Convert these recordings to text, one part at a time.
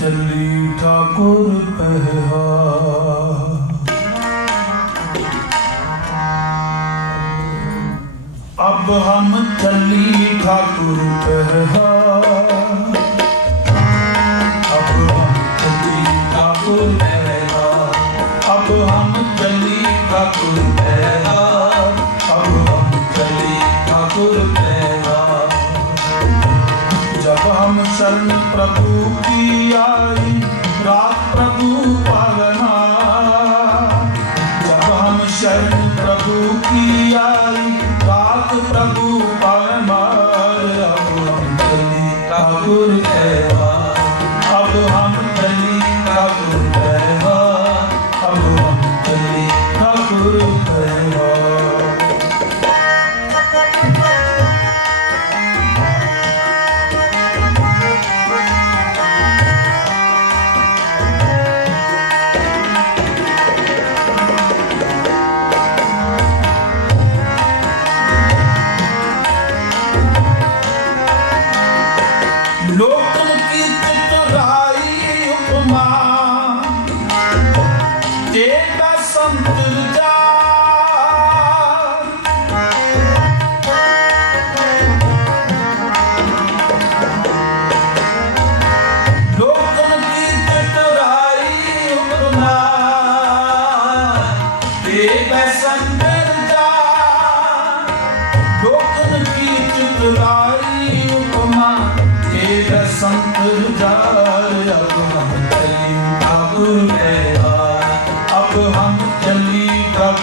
चली ठाकुर पहरा। अब हम चली ठाकुर पहरा। अब हम चली ठाकुर पहरा। अब हम चली ठाकुर पहरा। अब हम चली ठाकुर पहरा। जब हम शरण प्रभु की आई रात प्रभु पालना। जब हम शरण प्रभु की आई रात प्रभु पालना। अब हम चली ठाकुर पहरा। अब हम चली ठाकुर पहरा। अब हम चली ठाकुर पहरा। लोकन की चितराई उपमा तेरा संतर जा। लोकन की चितराई उपमा तेरा संतर जा। लोकन की चितराई उपमा तेरा संतर जा। अब हम चली ठाकुर पहरा। अब हम चली ठाकुर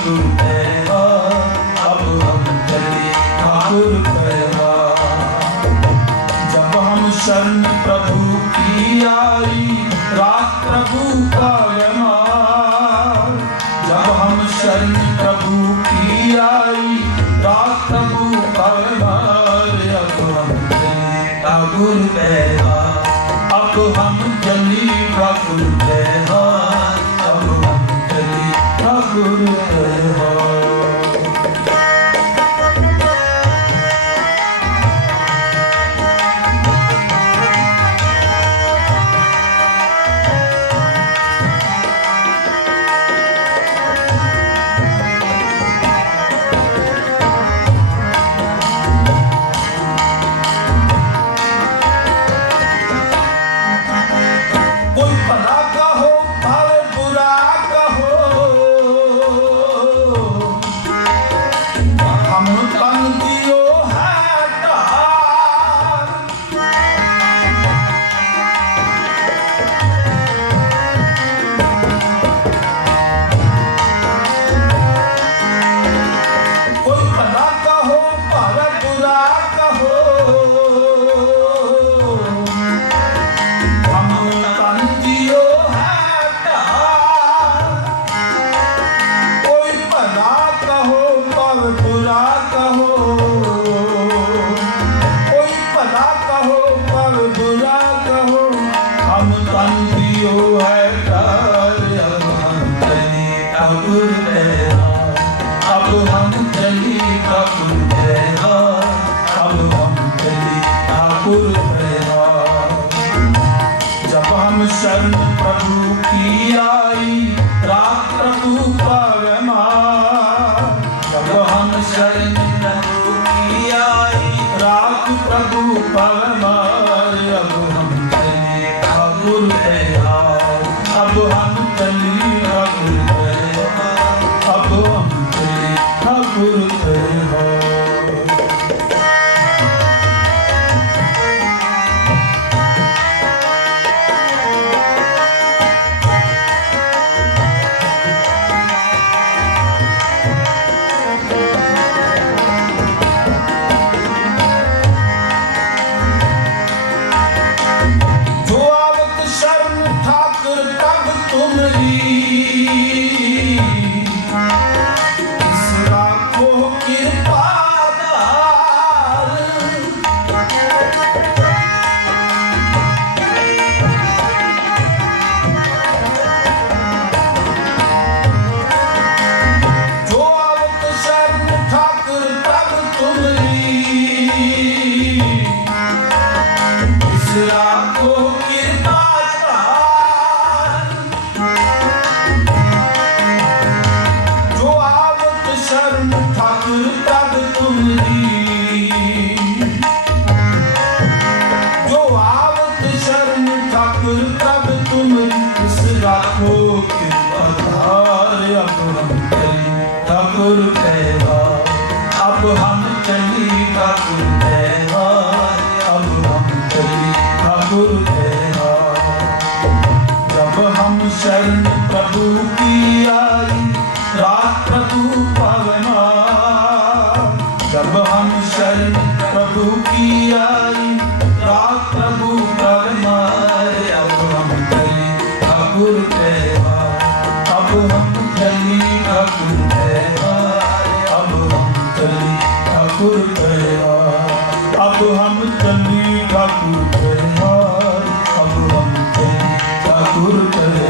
की आई रात प्रभु पावना। जब हम शरण प्रभु की आई रात प्रभु पावना। अब हम चली ठाकुर त्योहार, अब हम चली ठाकुर त्योहार, अब हम चली ठाकुर त्योहार, अब हम चली ठाकुर त्योहार, अब हम चली ठाकुर त्योहार।